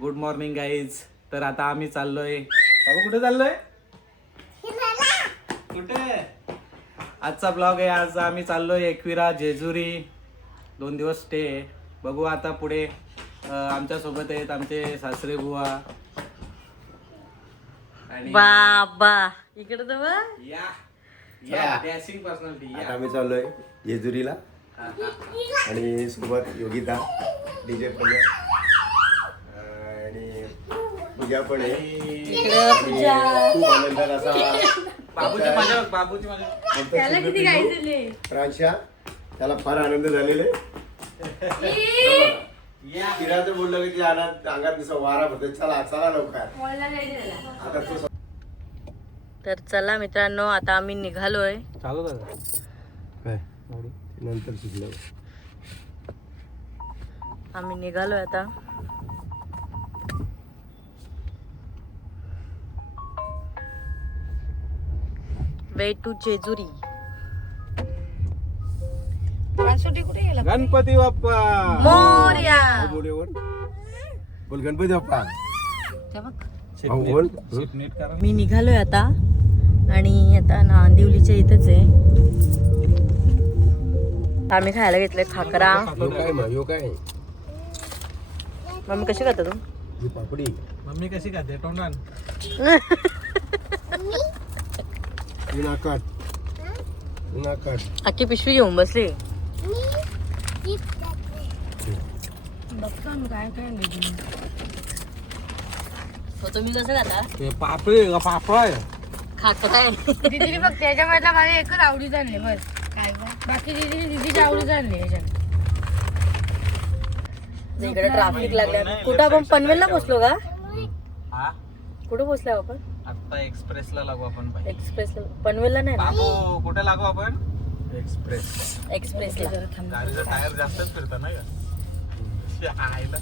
Good morning guys तर आता आम्ही चाललोय. बाबा कुठे चाललोय? कुठे? आजचा ब्लॉग आहे. आज आम्ही चाललोय एकविरा जेजुरी. दोन दिवस स्टे बघू आता पुढे आमच्यासोबत आहेत आमचे सासरे बुवा. आणि बाबा. इकडे तर बघ. या. या डॅशिंग पर्सनॅलिटी आता या. आम्ही चाललोय जेजुरीला. आणि सोबत योगिता डीजे पण पूजा पण आहे. खूप आनंदात असा बाबूची प्रांशा त्याला फार आनंद झालेला बोललं की अंगात वारा भरतो चला चला लवकर. आता तो तर चला मित्रांनो आता आम्ही निघालोय. चालू दादा काय? नंतर शिकलो आम्ही निघालोय आता. Way to Jejuri Ganpati Bappa. Morya. बोलेवर बोल गणपती बाप्पा. भाऊ बोल. मी निघालोय आता. आणि आता नांदिवलीच्या इथंच आहे. आम्ही खायला घेतलंय खाकरा. यो काय मग यो काय? मम्मी कशी करता तू? ही पापडी. मम्मी कशी खाते? तोंडान. अख्खी पिशवी घेऊन बसली. हो तुम्ही कसं खाता ते पापडी का पापड? खाकरा आहे दीदीने फक्त त्याच्यामधला माझ्या एकच आवडीच आणले बस काय? बाकी दीदीने दीदीच्या आवडीच आणले याच्यात. इकडे ट्राफिक लागलं कुठं आपण पनवेलला पोहोचलो का? हा? कुठं पोहोचलो आपण? आता एक्सप्रेसला लागू आपण एक्सप्रेस पनवेलला नाही ना बाबू कुठे लागू आपण? एक्सप्रेस. एक्सप्रेसला. गाडीचा टायर जास्तच फिरता ना का आईला.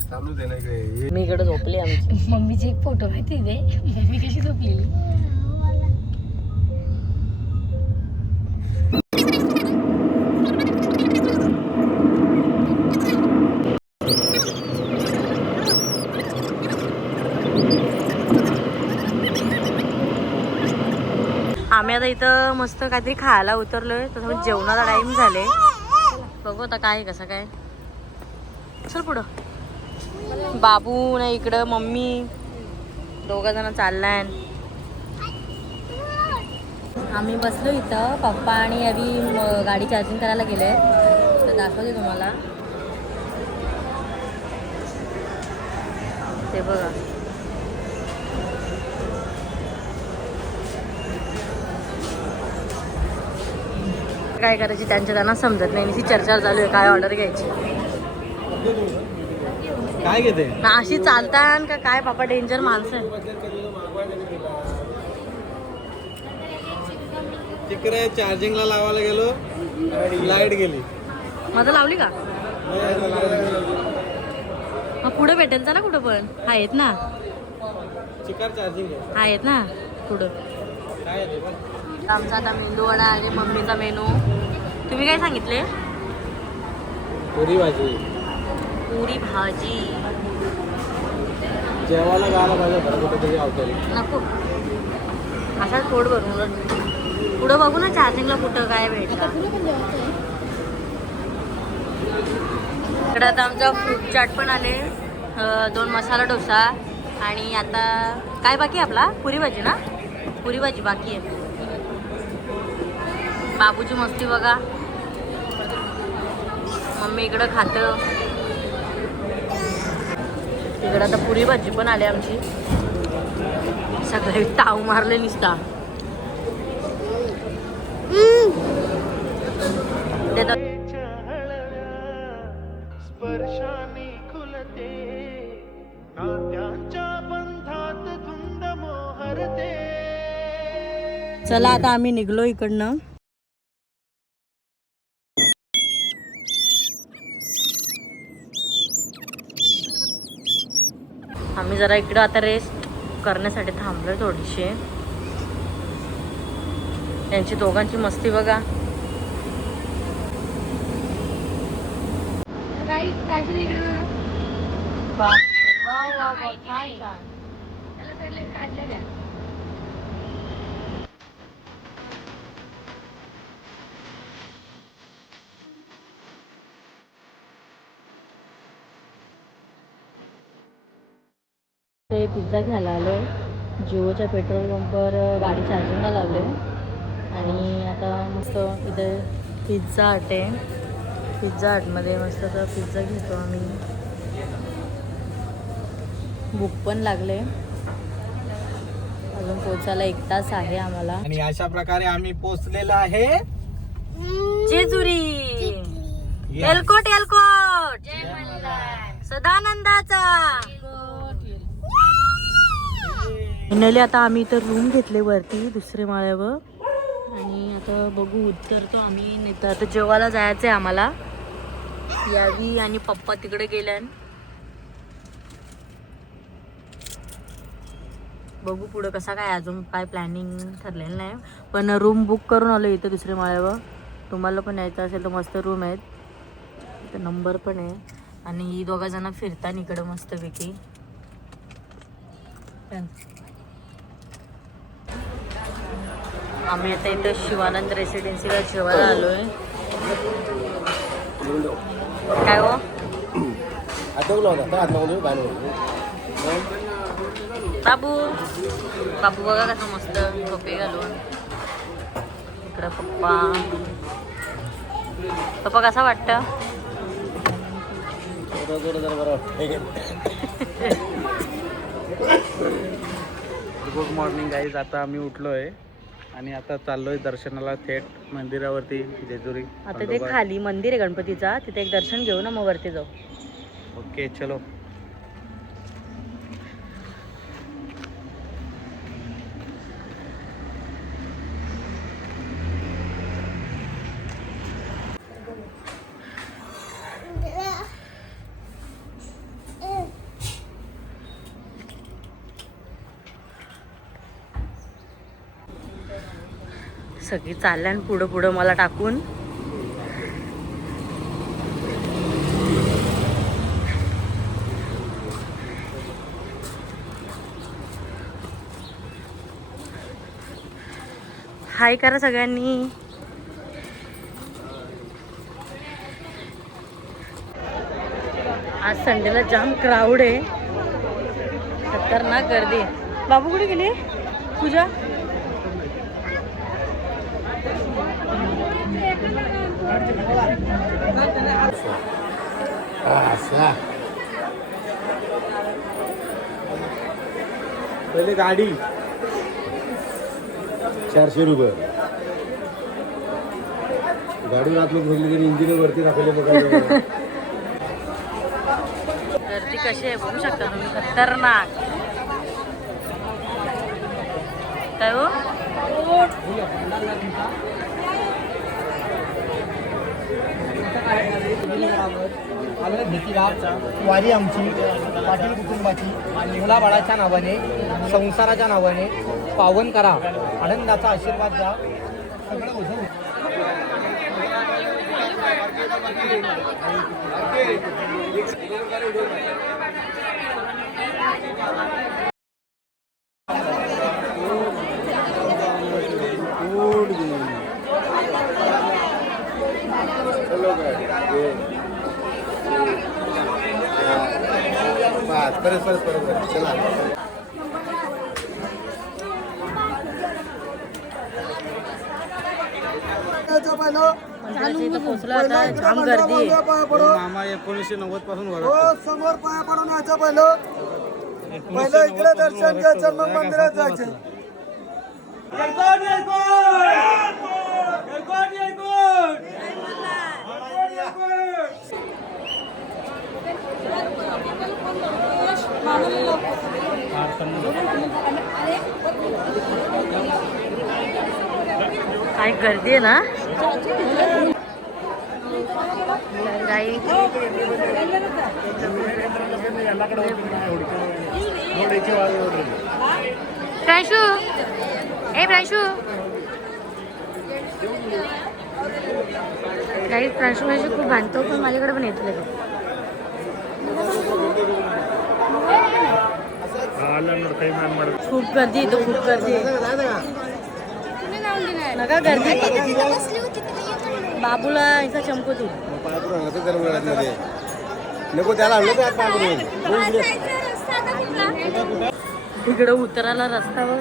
चालू दे ना इकडे. मी इकडे झोपली आमची. मम्मीचे एक फोटो माहिती दे. मम्मी कशी झोपलेली आम्ही आता इथं मस्त काहीतरी खायला उतरलोय. तसं जेवणाचा टाइम झाले बघू आता काय आहे, कसं काय. चल पुढं. बाबू नाही इकडं मम्मी. दोघं जण चाललाय. आम्ही बसलो इथं. पप्पा आणि अभि गाडी चार्जिंग करायला गेले तर दाखवते तुम्हाला. ते बघा. काय करायची त्यांच्या त्यांना समजत नाही. नुसती चर्चा चालू आहे काय ऑर्डर घ्यायची. काय घेते? ना अशी चालतान का काय? बाबा डेंजर माणसं तिकडे चार्जिंगला लावायला गेलो लाइट गेली. माझं लावली का? मग पुढे भेटेल ना कुठं पण. आहेत ना. चिकार चार्जिंग आहे. आहेत ना. पुढं. आमचा आता मेंदू वडा आणि मम्मीचा मेनू. तुम्ही काय सांगितले? पुरी भाजी. पुरी भाजी. जेवायला गायला पाहिजे बरं कुठेतरी अवतरी. नको. असाच पोट भरून उलट. पुढं बघू ना चार्जिंगला कुठं काय भेटलं इकडं आता आमचा फ्रूट चाट पण आले. दोन मसाला डोसा आणि आता काय बाकी आहे आपला? पुरी भाजी ना? पुरी भाजी बाकी आहे. बाबूची मस्ती बघा. मम्मी इकडं खातं. इकडं आता पुरी भाजी पण आली आमची. सगळे ताव मारले निसता. देतात स्पर्शाने खुलते. नात्यांच्या बंधात धुंद मोहरते. चला आता आम्ही निघलो इकडनं. आम्ही जरा इकडं आता रेस्ट करण्यासाठी थांबलोय थोडीशी. त्यांची दोघांची मस्ती बघा. काय काय तरी इकडे ते पिझ्झा घ्यायला आलोय जिओच्या पेट्रोल पंपवर गाडी चार्जिंगला लावले. आणि आता मस्त इथे पिझ्झा हट आहे. पिझ्झा हटमध्ये मस्त आता पिझ्झा घेतो आम्ही. भूक पण लागले. अजून पोचायला एक तास आहे आम्हाला. आणि अशा प्रकारे आम्ही पोचलेलो आहे. जेजुरी. एलकोट एलकोट. सदानंदाचा. फायनली आता आम्ही इथं रूम घेतले वरती दुसरे माळ्यावर. आणि आता बघू उतरतो आम्ही नाही तर आता जेवायला जायचं आहे आम्हाला. यावी आणि पप्पा तिकडे गेल्यान. बघू पुढं कसा काय अजून काय प्लॅनिंग ठरलेलं नाही. पण रूम बुक करून आलो इथं दुसऱ्या माळ्यावर. तुम्हाला पण यायचं असेल तर मस्त रूम आहेत. इथं नंबर पण आहे. आणि ही दोघा जण फिरताना इकडं मस्तपैकी. आम्ही आता इथं शिवानंद रेसिडेन्सीला जेवायला आहे काय हो? बाबू बाबू बघा कसं मस्त टोपी घालून. इकडं पप्पा. पप्पा कसा वाटतं? गुड मॉर्निंग गाईज आता आम्ही उठलोय. आणि आता चाललोय दर्शनाला थेट मंदिरावरती जेजुरी आता ते खंडोबा. खाली मंदिर आहे गणपतीचा तिथे एक दर्शन घेऊ ना मग वरती जाऊ ओके चलो सगळी चालल्यान पुढं पुढं मला टाकून. हाय करा सगळ्यांनी. आज संडेला जाम क्राऊड आहे. खतरनाक गर्दी बाबू कुठे गेले? पूजा? पहिले गाडी. चारशे रुपये. गाडी आतमध्ये भरली तरी इंजिन वरती दाखवले बघा. गर्दी कशी आहे बघू शकता तुम्ही. खतरनाक. काय हो? वारी आमची पाटील कुटुंबाची मुलाबाळाच्या नावाने संसाराच्या नावाने पावन करा आनंदाचा आशीर्वाद द्या सगळं ओझं परत परत परत परत चला. मंदिराच्या इथं पोहोचलो आता जाम गर्दी आहे. मामा एकोणीसशे नव्वदपासून हो समोर पाया पडून यायचं पहिलं. पहिलं इकडे दर्शन घ्यायचं मग मंदिरात जायचं. काय गर्दी आहे ना? काही प्रांशू. ए प्रांशू. काही प्रांशू माझी खूप बांधतो पण माझ्याकडे पण येतो लगेच खूप गर्दी इथं खूप गर्दी नका गर्दी. बाबूला इथं नको त्याला तर इकडं उतरायला रस्ता बघ.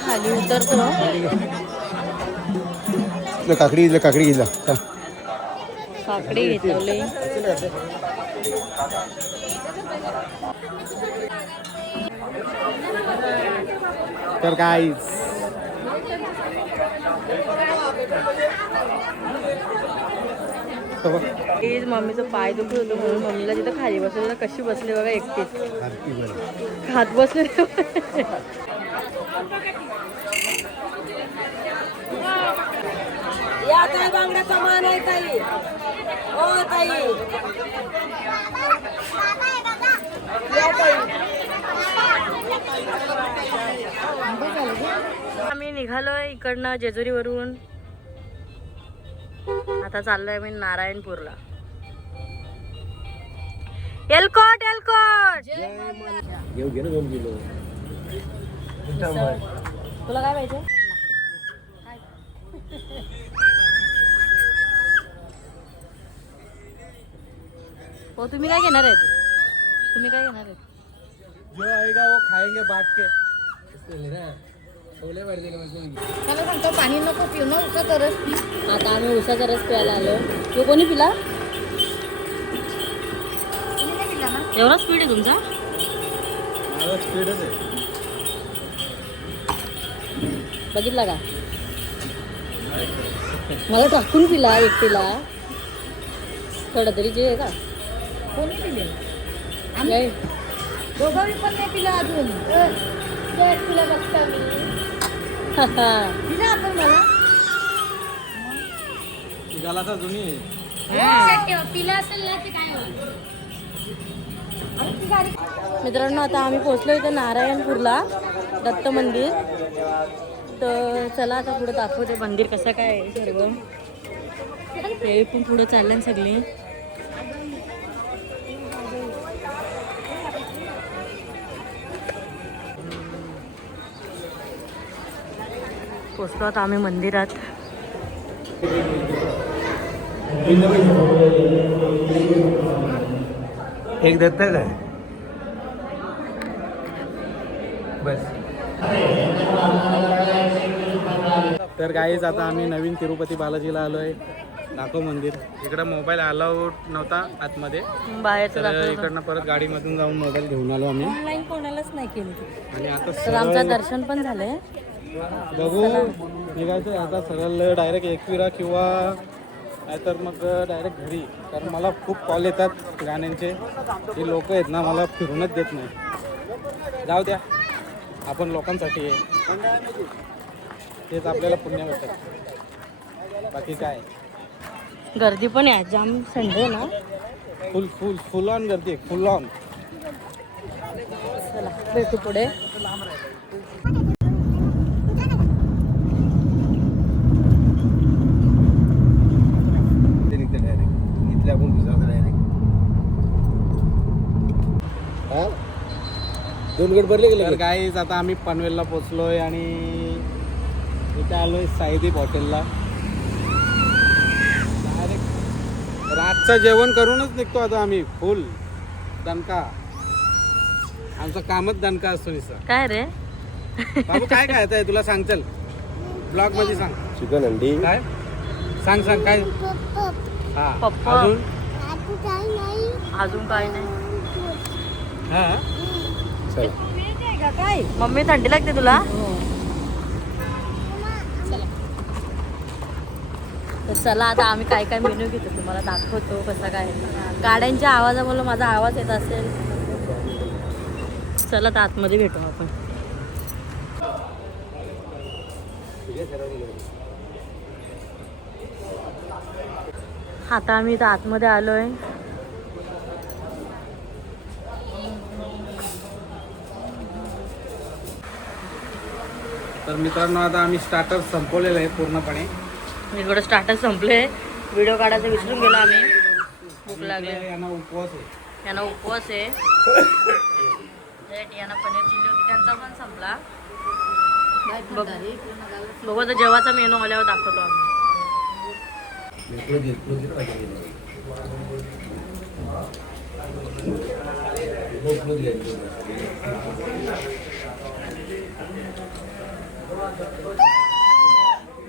खाली उतरतो. काकडी काकडी घेतला काकडी घेतवले तर काय प्लीज मम्मीचं पाय दुखत होतं म्हणून मम्मीला तिथं खाली बसवलं. कशी बसली बघा एकटीच. खात बसले. या ताई बांगड्याचा मान आहे ताई. ओ ताई. आम्ही निघालोय इकडनं जेजुरीवरून. आता चाललोय मी नारायणपूरला. एलकोट एलकोट! घेऊ घे ना दोन किलो. तुला काय पाहिजे? हो तुम्ही काय घेणार आहेत? तुम्ही काय घेणार आहेत? जो आएगा वो खाएंगे बांट के। त्याला सांगतो पाणी नको पिऊ ना उसा तरच पी आता आम्ही उसाचा रस प्यायला आलो. तो कोणी पिला? एवढा स्पीड आहे तुमचा? माझा स्पीडच आहे. बघितला का? मला टाकून पिला एकटीला. कडतरीची आहे का? कोणी. दोघांनी पण नाही पिला अजून. तुला बघता मी. दिला आपण मला? तुझ्याला तर जुनी आहे. पिला असेल ना ते काय मित्रांनो आता आम्ही पोहोचलो इथं नारायणपूरला दत्त मंदिर. तर चला आता पुढे दाखवते मंदिर कसं काय आहे सर्व. हे पण पुढे चालले ना सगळे. पोचलो आता आम्ही मंदिरात. एक देतं काय? बस. तर गाईज आता आम्ही नवीन तिरुपती बालाजीला आलोय. दाखव मंदिर. इकडं मोबाईल अलाउड नव्हता आतमध्ये. इकडनं परत गाडीमधून जाऊन मोबाईल घेऊन आलो आम्ही. ऑनलाईन कोणालाच नाही केली. आणि आता आमचं दर्शन पण झालंय. बघू. निघायचं आता सरळ डायरेक्ट एकविरा किंवा नाहीतर मग डायरेक्ट घरी. कारण मला खूप कॉल येतात गाण्यांचे. ते लोक आहेत ना मला फिरूनच देत नाही. जाऊ द्या. आपण लोकांसाठी आहे. तेच आपल्याला पुण्य भेटतात बाकी काय? गर्दी पण आहे. जाम संडे ना? फुल फुल फुल ऑन गर्दी फुल ऑन भेटू पुढे ते निघतं डायरेक्ट इथले आपण दुसरा डायरेक्ट हा? दोन गट भरले तर गेले गाईज आता आम्ही पनवेलला पोचलोय आणि इथे आलोय साईदीप हॉटेलला. डायरेक्ट रातचं जेवण करूनच निघतो आता आम्ही फुल दणका. आमचं कामच दणका असतो निसं काय रे? बाबू काय काय आहे तुला सांग चल. ब्लॉगमध्ये सांग. चिकन अंडी. काय? सांग सांग काय? हा पप्पा. अजून? अजून काय नाही. काय मम्मी थंडी लागते तुला? तर चला आता आम्ही काय काय मेन्यू घेतो तुम्हाला दाखवतो कसा काय. गाड्यांच्या आवाजामुळे माझा आवाज येत असेल. चला तर आतमध्ये भेटू आपण. आता आम्ही इथं आतमध्ये आलोय. तर मित्रांनो आता आम्ही स्टार्टर संपवलेलं आहे पूर्णपणे. इकडं स्टार्टर संपले. व्हिडिओ काढायचं विसरून गेलो आम्ही. भूक लागली. यांना उपवास आहे. यांना उपवास आहे. यांना पनीर चिल्ली होती. त्यांचा पण संपला. बघ- बघू आता जेवाचा मेनू आल्यावर दाखवतो आम्ही.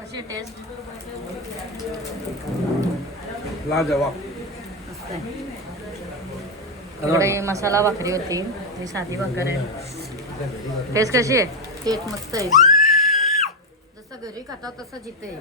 कशी टेस्ट लाजवाब इकडे मसाला भाकरी होती. ही साधी भाकर आहे. टेस्ट कशी आहे? केक मस्त आहे. जसं घरी खाता तसं जिथे